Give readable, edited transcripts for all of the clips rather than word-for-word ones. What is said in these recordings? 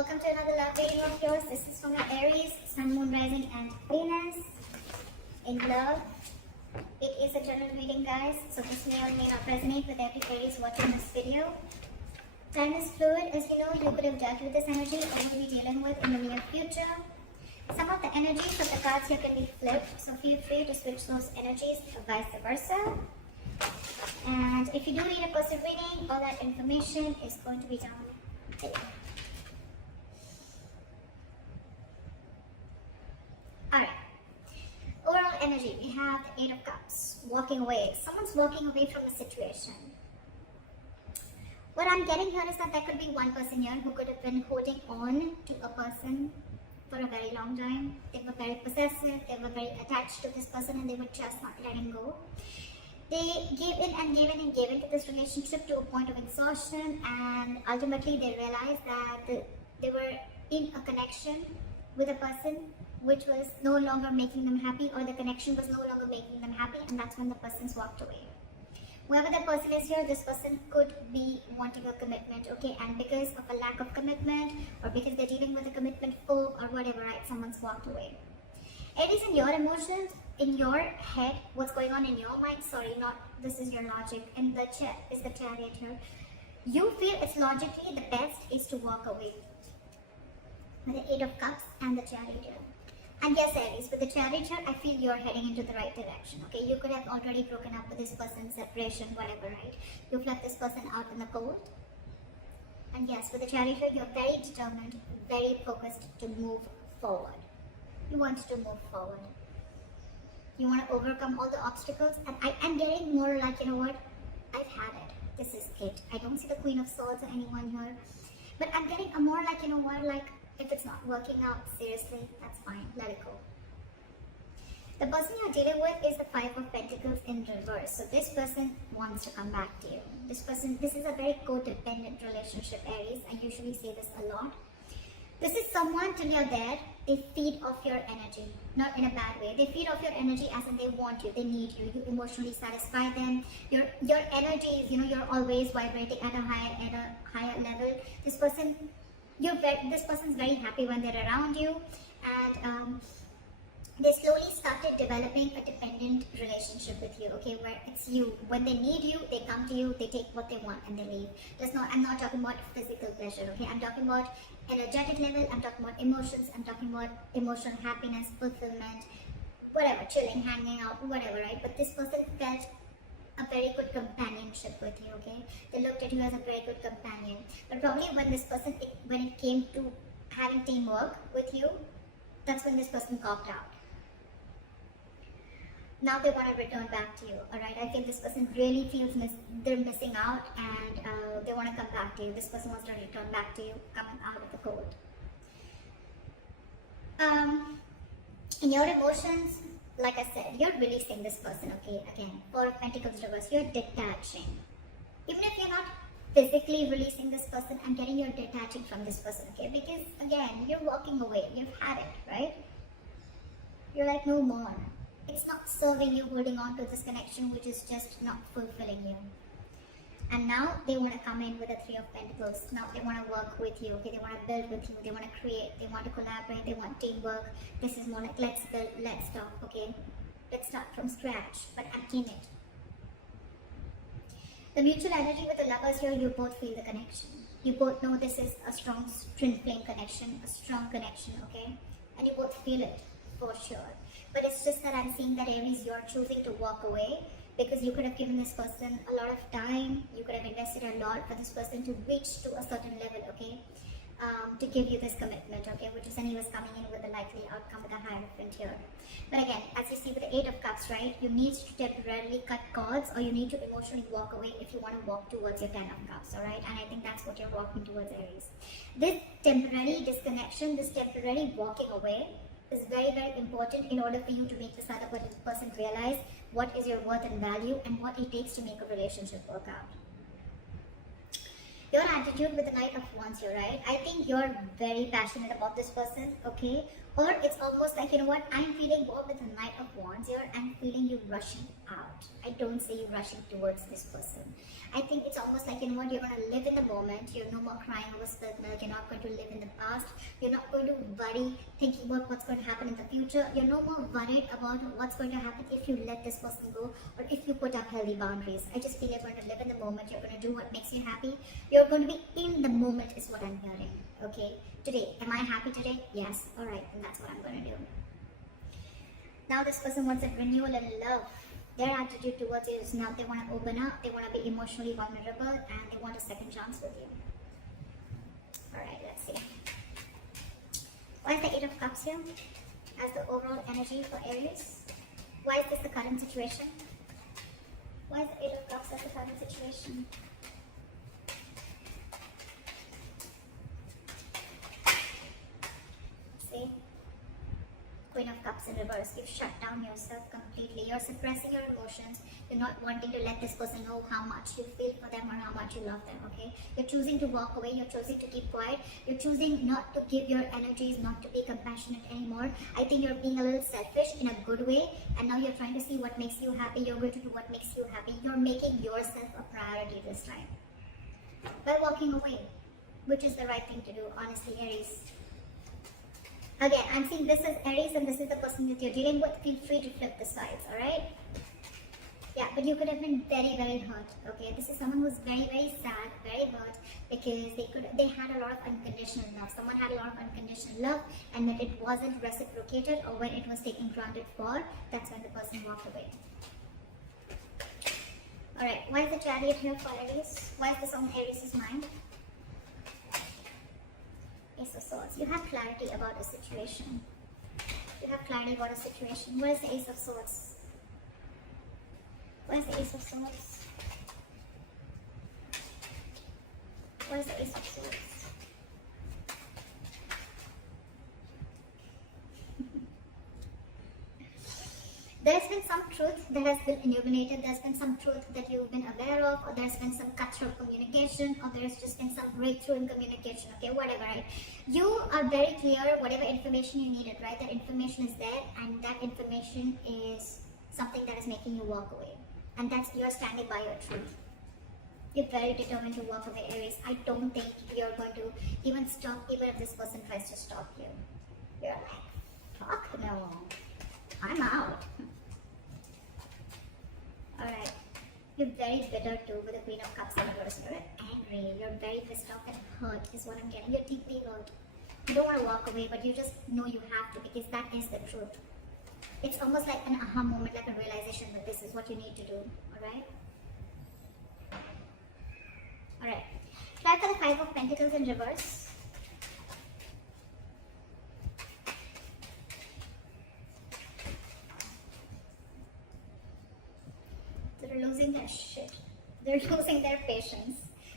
Welcome to another love reading of yours. This is from the Aries, Sun, Moon, Rising and Venus in love. It is a general reading, guys, so this may or may not resonate with every Aries watching this video. Time is fluid. As you know, you could have dealt with this energy or will be dealing with in the near future. Some of the energies of the cards here can be flipped, so feel free to switch those energies or vice versa. And if you do need a person reading, all that information is going to be down below. Alright. Overall energy, we have the Eight of Cups, walking away. Someone's walking away from a situation. What I'm getting here is that there could be one person here who could have been holding on to a person for a very long time. They were very possessive, they were very attached to this person and they were just not letting go. They gave in and gave in and gave into this relationship to a point of exhaustion, and ultimately they realized that they were in a connection with a person which was no longer making them happy, or the connection was no longer making them happy, and that's when the person's walked away. Whoever the person is here, this person could be wanting a commitment, okay, and because of a lack of commitment or because they're dealing with a commitment full or whatever, right, someone's walked away. It is in your emotions, in your head, what's going on in your mind, sorry, not this is your logic, and the Chariot here. You feel it's logically the best is to walk away. With the Eight of Cups and the Chariot here. And yes, Aries, with the Chariot here, I feel you're heading into the right direction, okay? You could have already broken up with this person, separation, whatever, right? You've left this person out in the cold. And yes, with the Chariot here, you're very determined, very focused to move forward. You want to move forward. You want to overcome all the obstacles. And I'm getting more like, you know what? I've had it. This is it. I don't see the Queen of Swords or anyone here. But I'm getting a more like, you know what, like, if it's not working out, seriously, that's fine. Let it go. The person you're dealing with is the Five of Pentacles in reverse. So this person wants to come back to you. This is a very codependent relationship, Aries. I usually say this a lot. This is someone, till you're there, they feed off your energy. Not in a bad way. They feed off your energy as in they want you, they need you. You emotionally satisfy them. Your energy is, you're always vibrating at a higher level. This person's very happy when they're around you, and they slowly started developing a dependent relationship with you, okay, where it's you. When they need you, they come to you, they take what they want and they leave. I'm not talking about physical pleasure, okay, I'm talking about energetic level, I'm talking about emotions, I'm talking about emotional happiness, fulfillment, whatever, chilling, hanging out, whatever, right? But this person felt a very good companionship with you, okay? They looked at you as a very good companion. But probably when it came to having teamwork with you, that's when this person copped out. Now they want to return back to you, alright? I feel this person really feels they're missing out, and they want to come back to you. This person wants to return back to you, coming out of the cold. In your emotions, like I said, you're releasing this person, okay? Again, Four of Pentacles reverse, you're detaching. Even if you're not physically releasing this person, I'm getting you're detaching from this person, okay? Because again, you're walking away, you've had it, right? You're like, no more. It's not serving you, holding on to this connection which is just not fulfilling you. And now they want to come in with a Three of Pentacles. Now they want to work with you, okay? They want to build with you, they want to create, they want to collaborate, they want teamwork. This is more like, let's build, let's talk, okay? Let's start from scratch, but I'm in it. The mutual energy with the lovers here, you both feel the connection. You both know this is a strong twin flame connection, a strong connection, okay? And you both feel it, for sure. But it's just that I'm seeing that, Aries, you're choosing to walk away because you could have given this person a lot of time. You could have invested a lot for this person to reach to a certain level, okay? To give you this commitment, okay? Which is anyways coming in with a likely outcome with a Hierophant here. But again, as you see with the Eight of Cups, right? You need to temporarily cut cords, or you need to emotionally walk away if you want to walk towards your Ten of Cups, alright? And I think that's what you're walking towards, Aries. This temporary disconnection, this temporary walking away is very, very important in order for you to make this other person realize what is your worth and value and what it takes to make a relationship work out. Your attitude with the Knight of Wands here, right? I think you're very passionate about this person, okay? Or it's almost like, you know what, I'm feeling more with the Knight of Wands here. I'm feeling you rushing out. I don't see you rushing towards this person. I think it's almost like, you know what, you're going to live in the moment. You're no more crying over spilled milk. You're not going to live in the past. You're not going to worry thinking about what's going to happen in the future. You're no more worried about what's going to happen if you let this person go or if you put up healthy boundaries. I just feel you're going to live in the moment. You're going to do what makes you happy. You're going to be in the moment is what I'm hearing. Okay, today, am I happy today? Yes. All right, then that's what I'm going to do. Now this person wants a renewal in love. Their attitude towards you is now they want to open up, they want to be emotionally vulnerable, and they want a second chance with you. Alright, let's see. Why is the Eight of Cups here as the overall energy for Aries? Why is this the current situation? Why is the Eight of Cups as the current situation? See? Queen of Cups in reverse. You've shut down yourself completely. You're suppressing your emotions. You're not wanting to let this person know how much you feel for them or how much you love them, okay? You're choosing to walk away. You're choosing to keep quiet. You're choosing not to give your energies, not to be compassionate anymore. I think you're being a little selfish in a good way, and now you're trying to see what makes you happy. You're going to do what makes you happy. You're making yourself a priority this time by walking away, which is the right thing to do, honestly, Aries. Again, I'm seeing this as Aries and this is the person that you're dealing with. Feel free to flip the sides, alright? Yeah, but you could have been very, very hurt, okay? This is someone who's very, very sad, very hurt because they had a lot of unconditional love. Someone had a lot of unconditional love, and when it wasn't reciprocated or when it was taken granted for, that's when the person walked away. Alright, why is the Chariot here for Aries? Why is this on Aries' mind? Ace of Swords. You have clarity about a situation. You have clarity about a situation. Where is the Ace of Swords? Where is the Ace of Swords? Where is the Ace of Swords? There's been some truth that has been illuminated, there's been some truth that you've been aware of, or there's been some cutthroat communication, or there's just been some breakthrough in communication, okay, whatever, right? You are very clear whatever information you needed, right? That information is there, and that information is something that is making you walk away. And that's, you're standing by your truth. You're very determined to walk away, Aries. I don't think you're going to even stop, even if this person tries to stop you. You're like, fuck no, I'm out. Alright, you're very bitter too with the Queen of Cups in reverse. You're angry, you're very pissed off and hurt is what I'm getting. You're deeply hurt. You don't want to walk away, but you just know you have to because that is the truth. It's almost like an aha moment, like a realization that this is what you need to do. Alright? Alright. Try for the Five of Pentacles in reverse. They're losing their shit. They're losing their patience.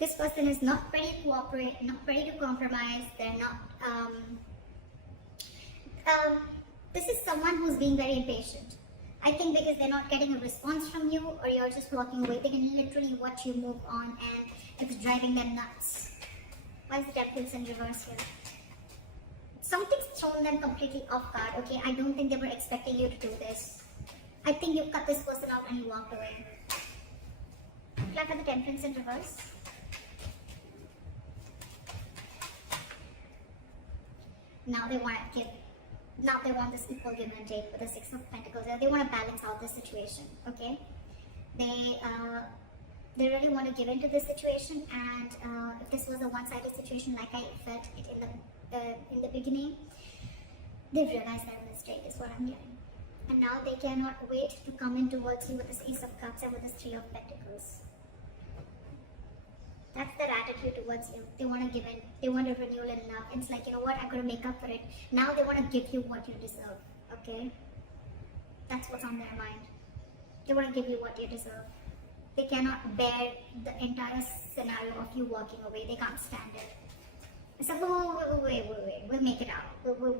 This person is not ready to cooperate, not ready to compromise. They're not. This is someone who's being very impatient. I think because they're not getting a response from you, or you're just walking away. They can literally watch you move on, and it's driving them nuts. Why is the Temperance in reverse here? Something's thrown them completely off guard. Okay, I don't think they were expecting you to do this. I think you cut this person out and you walked away. Flag for the Temperance in reverse. Now they want to give. Now they want this equal give and take with the Six of Pentacles. They want to balance out the situation. Okay, they really want to give into this situation. And if this was a one-sided situation, like I felt it in the beginning, they've realized their mistake. Is what I'm getting. And now they cannot wait to come in towards you with this Ace of Cups and with this Three of Pentacles. That's their attitude towards you. They want to give in. They want a renewal in love. It's like, you know what, I'm going to make up for it. Now they want to give you what you deserve. Okay? That's what's on their mind. They want to give you what you deserve. They cannot bear the entire scenario of you walking away. They can't stand it. So, wait. We'll make it out. We'll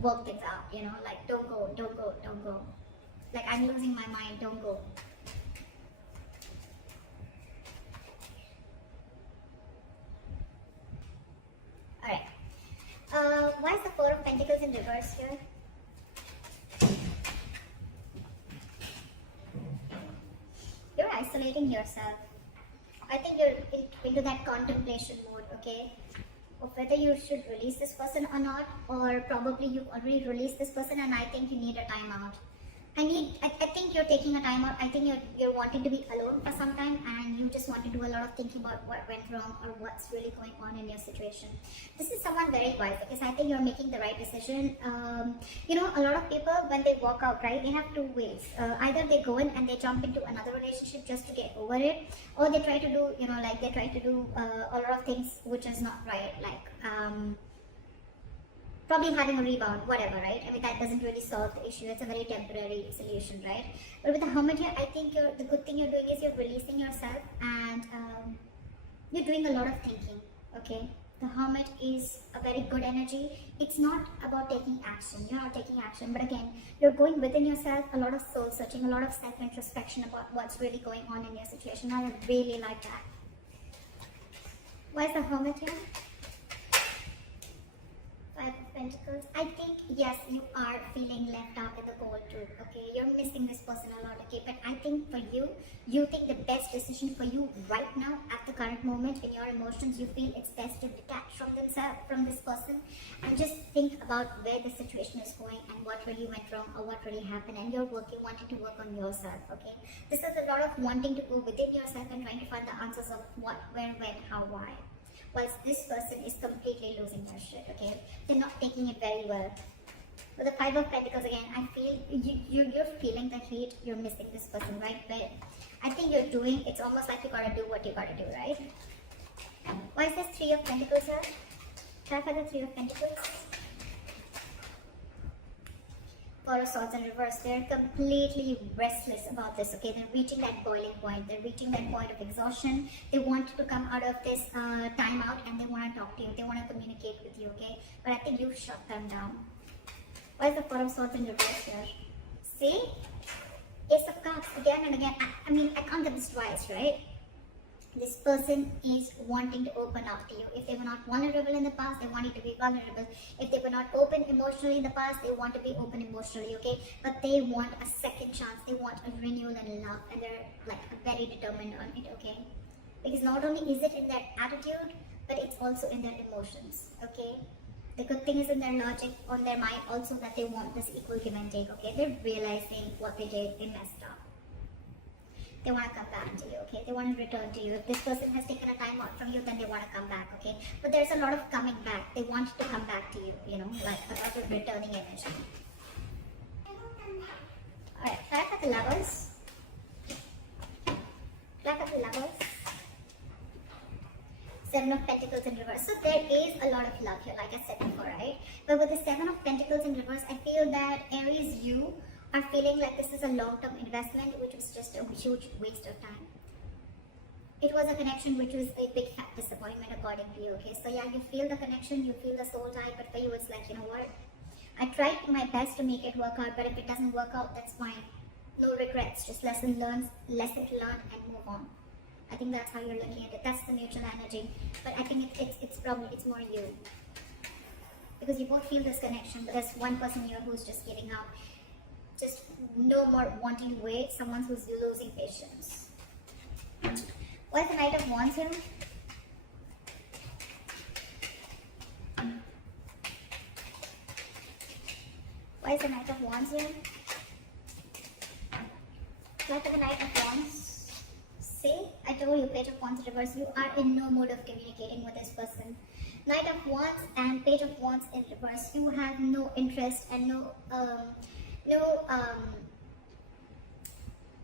work things out, you know, like don't go. Like, I'm losing my mind, don't go. Alright. Why is the Four of Pentacles in reverse here. You're isolating yourself. I think you're into that contemplation mode, okay? Of whether you should release this person or not, or probably you've already released this person and I think you need a timeout. I think you're taking a timeout. I think you're wanting to be alone for some time and you just want to do a lot of thinking about what went wrong or what's really going on in your situation. This is someone very wise because I think you're making the right decision. You know, a lot of people when they walk out, right, they have two ways. Either they go in and they jump into another relationship just to get over it, or they try to do, you know, like they try to do a lot of things which is not right, like probably having a rebound, whatever, right? I mean, that doesn't really solve the issue. It's a very temporary solution, right? But with the Hermit here, I think the good thing you're doing is you're releasing yourself and you're doing a lot of thinking, okay? The Hermit is a very good energy. It's not about taking action. You're not taking action, but again, you're going within yourself, a lot of soul searching, a lot of self-introspection about what's really going on in your situation. I really like that. Why is the Hermit here? Five of Pentacles. I think, yes, you are feeling left out in the cold too, okay? You're missing this person a lot, okay? But I think for you, you think the best decision for you right now, at the current moment, in your emotions, you feel it's best to detach from this person and just think about where the situation is going and what really went wrong or what really happened, and you're wanting to work on yourself, okay? This is a lot of wanting to go within yourself and trying to find the answers of what, where, when, how, why. Whilst this person is completely losing their shit, okay? They're not taking it very well. With the Five of Pentacles again, I feel you're feeling the hate, you're missing this person, right? But I think you're doing, it's almost like you gotta do what you gotta do, right? Why is this Three of Pentacles here? Clarify the Three of Pentacles. Four of Swords in reverse. They're completely restless about this, okay? They're reaching that boiling point. They're reaching that point of exhaustion. They want to come out of this timeout and they want to talk to you. They want to communicate with you, okay? But I think you've shut them down. Why is the Four of Swords in reverse here? See? Ace of Cups again and again. I mean, I can't get this twice, right? This person is wanting to open up to you. If they were not vulnerable in the past, they want you to be vulnerable. If they were not open emotionally in the past, they want to be open emotionally, okay? But they want a second chance. They want a renewal and love, and they're like very determined on it, okay? Because not only is it in their attitude, but it's also in their emotions, okay? The good thing is in their logic, on their mind also, that they want this equal give and take, okay? They're realizing what they did, they messed up. They want to come back to you, okay? They want to return to you. If this person has taken a time out from you, then they want to come back, okay? But there's a lot of coming back. They want to come back to you, you know, like a lot of returning energy. Alright, clarify the Lovers. Clarify the Lovers. Seven of Pentacles in reverse. So there is a lot of love here, like I said before, right? But with the Seven of Pentacles in reverse, I feel that Aries, you are feeling like this is a long-term investment, which was just a huge waste of time. It was a connection which was a big fat disappointment according to you, okay? So yeah, you feel the connection, you feel the soul tie, but for you it's like, you know what? I tried my best to make it work out, but if it doesn't work out, that's fine. No regrets, just lesson learned, and move on. I think that's how you're looking at it. That's the mutual energy. But I think it's more you. Because you both feel this connection, but there's one person here who's just giving up. Just no more wanting to wait, someone who's losing patience. Why is the Knight of Wands here? Why is the Knight of Wands here? Why for the Knight of Wands? See, I told you, Page of Wands reverse, you are in no mood of communicating with this person. Knight of Wands and Page of Wands in reverse, you have no interest and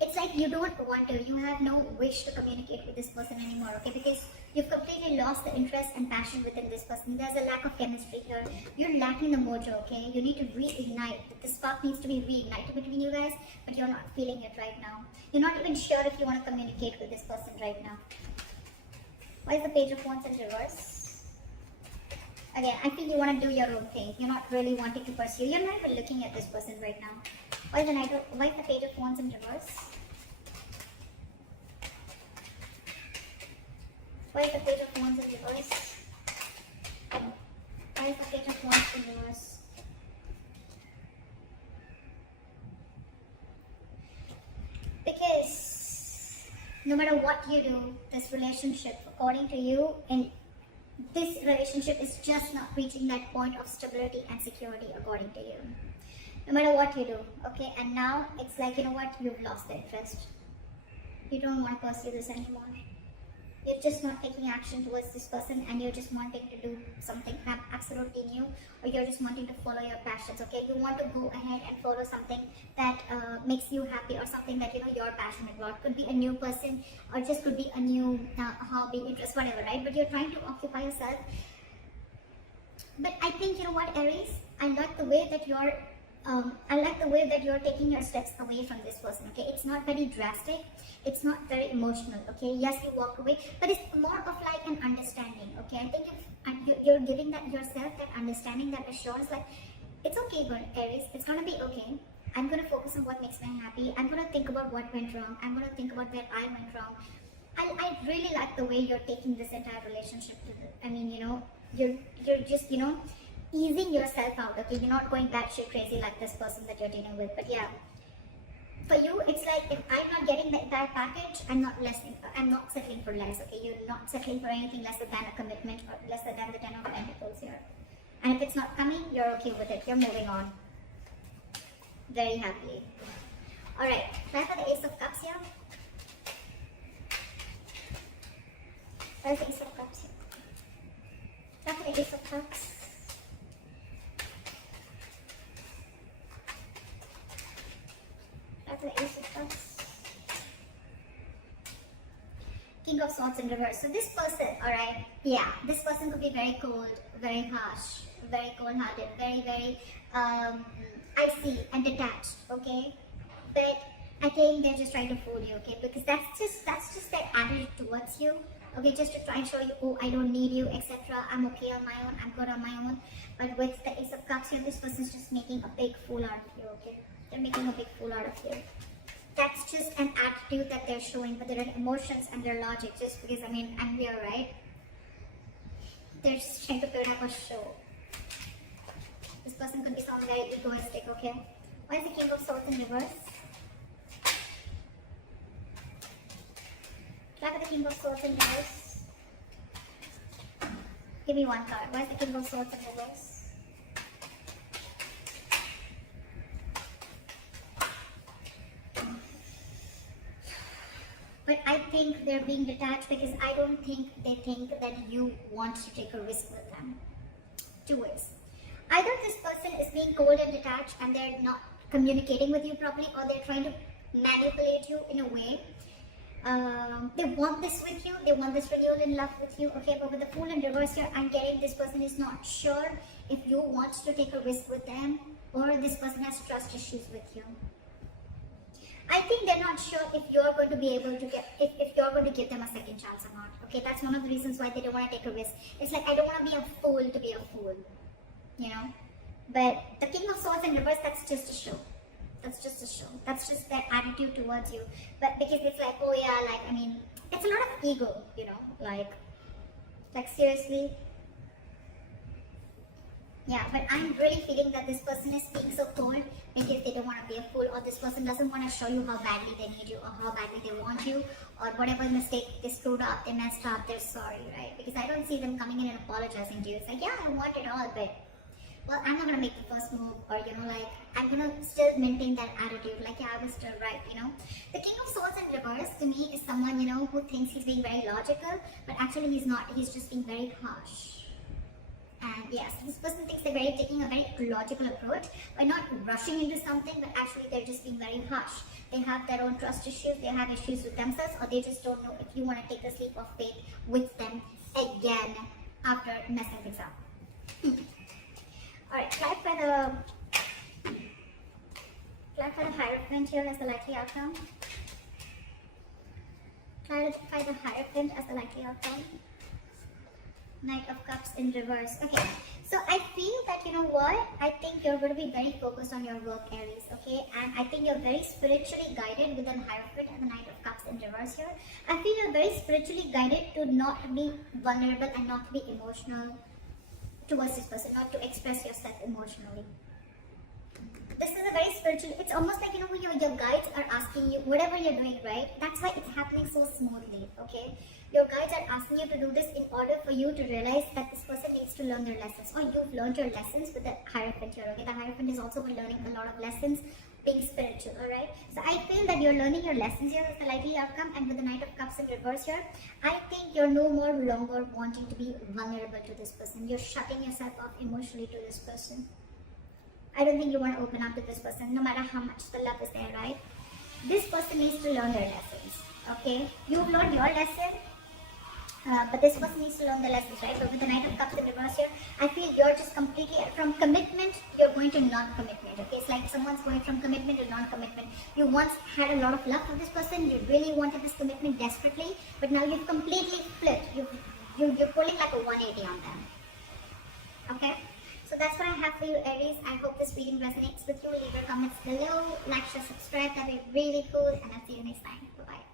it's like you don't want to, you have no wish to communicate with this person anymore, okay? Because you've completely lost the interest and passion within this person. There's a lack of chemistry here. You're lacking the mojo, okay? You need to reignite. The spark needs to be reignited between you guys, but you're not feeling it right now. You're not even sure if you want to communicate with this person right now. Why is the Page of Wands in reverse? Again, I feel you want to do your own thing. You're not really wanting to pursue. You're not even looking at this person right now. Why is the Page of Wands in reverse? Why is the Page of Wands in reverse? Why is the Page of Wands in reverse? no matter what you do, this relationship, according to you, and this relationship is just not reaching that point of stability and security according to you. No matter what you do, okay? And now it's like, you know what? You've lost the interest. You don't want to pursue this anymore. You're just not taking action towards this person, and you're just wanting to do something absolutely new, or you're just wanting to follow your passions, okay? You want to go ahead and follow something that makes you happy, or something that, you know, you're passionate about. Could be a new person, or just could be a new hobby, interest, whatever, right? But you're trying to occupy yourself. But I think, you know what, Aries? I like the way that you're taking your steps away from this person, okay? It's not very drastic. It's not very emotional, okay? Yes, you walk away, but it's more of like an understanding, okay? I think you're giving that yourself that understanding, that assurance, like, it's okay, Aries. It's gonna be okay. I'm gonna focus on what makes me happy. I'm gonna think about what went wrong. I'm gonna think about where I went wrong. I really like the way you're taking this entire relationship to the, I mean, you know, you're just, you know, easing yourself out, okay? You're not going batshit crazy like this person that you're dealing with. But yeah, for you, it's like, if I'm not getting the entire package, I'm not settling for less, okay? You're not settling for anything lesser than a commitment, or lesser than the 10 of Pentacles here. And if it's not coming, you're okay with it. You're moving on very happily. Alright, try for the Ace of Cups here. Where's the Ace of Cups here? Try for the Ace of Cups. The Ace of Cups. King of Swords in reverse. So this person, alright, yeah, this person could be very cold, very harsh, very cold-hearted, very icy and detached, okay? But I think they're just trying to fool you, okay? Because that's just their attitude towards you, okay? Just to try and show you, oh, I don't need you, etc. I'm okay on my own, I'm good on my own. But with the Ace of Cups here, this person's just making a big fool out of you, okay? They're making a big fool out of you. That's just an attitude that they're showing, but their emotions and their logic, just because, I mean, I'm here, right? They're just trying to put up a show. This person could be someone very egoistic, okay? Why is the King of Swords in reverse? Try for the King of Swords in reverse. Give me one card. Why is the King of Swords in reverse? But I think they're being detached because I don't think they think that you want to take a risk with them. Two ways. Either this person is being cold and detached and they're not communicating with you properly, or they're trying to manipulate you in a way. They want this with you, they want this renewal in love with you, okay? But with the Fool in reverse here, I'm getting this person is not sure if you want to take a risk with them, or this person has trust issues with you. I think they're not sure if you're going to be able to get, if you're going to give them a second chance or not. Okay, that's one of the reasons why they don't want to take a risk. It's like, I don't want to be a fool to be a fool, you know. But the King of Swords in reverse, that's just a show. That's just a show. That's just their attitude towards you. But because it's like, oh yeah, like, I mean, it's a lot of ego, you know, like seriously. Yeah, but I'm really feeling that this person is being so cold because they don't want to be a fool, or this person doesn't want to show you how badly they need you, or how badly they want you, or whatever mistake they screwed up, they messed up, they're sorry, right? Because I don't see them coming in and apologizing to you. It's like, yeah, I want it all, but, well, I'm not going to make the first move, or, you know, like, I'm going to still maintain that attitude, like, yeah, I was still right, you know. The King of Swords in reverse, to me, is someone, you know, who thinks he's being very logical, but actually he's not. He's just being very harsh. And yes, this person thinks they're taking a very logical approach by not rushing into something, but actually they're just being very harsh. They have their own trust issues, they have issues with themselves, or they just don't know if you want to take a leap of faith with them again after messing things up. Alright, try for the Hierophant here as the likely outcome. Try the Hierophant as the likely outcome. Knight of Cups in reverse. Okay, so I feel that, you know what, I think you're going to be very focused on your work, Aries, okay? And I think you're very spiritually guided with the Hierophant and the Knight of Cups in reverse here. I feel you're very spiritually guided to not be vulnerable and not be emotional towards this person, not to express yourself emotionally. This is a very spiritual, it's almost like, you know, your guides are asking you, whatever you're doing, right? That's why it's happening so smoothly, okay? Your guides are asking you to do this in order for you to realize that this person needs to learn their lessons, or you've learned your lessons with the Hierophant here, okay? The Hierophant is also learning a lot of lessons, being spiritual, alright? So I feel that you're learning your lessons here with the likely outcome, and with the Knight of Cups in reverse here, I think you're no more longer wanting to be vulnerable to this person. You're shutting yourself off emotionally to this person. I don't think you want to open up to this person, no matter how much the love is there, right? This person needs to learn their lessons, okay? You've learned your lesson, but this person needs to learn the lessons, right? But with the Knight of Cups in reverse here, I feel you're just completely, from commitment, you're going to non-commitment, okay? It's like someone's going from commitment to non-commitment. You once had a lot of love for this person, you really wanted this commitment desperately, but now you've completely flipped. You're pulling like a 180 on them, okay? So that's what I have for you, Aries. I hope this reading resonates with you. Leave your comments below, like, share, subscribe. That'd be really cool. And I'll see you next time. Bye-bye.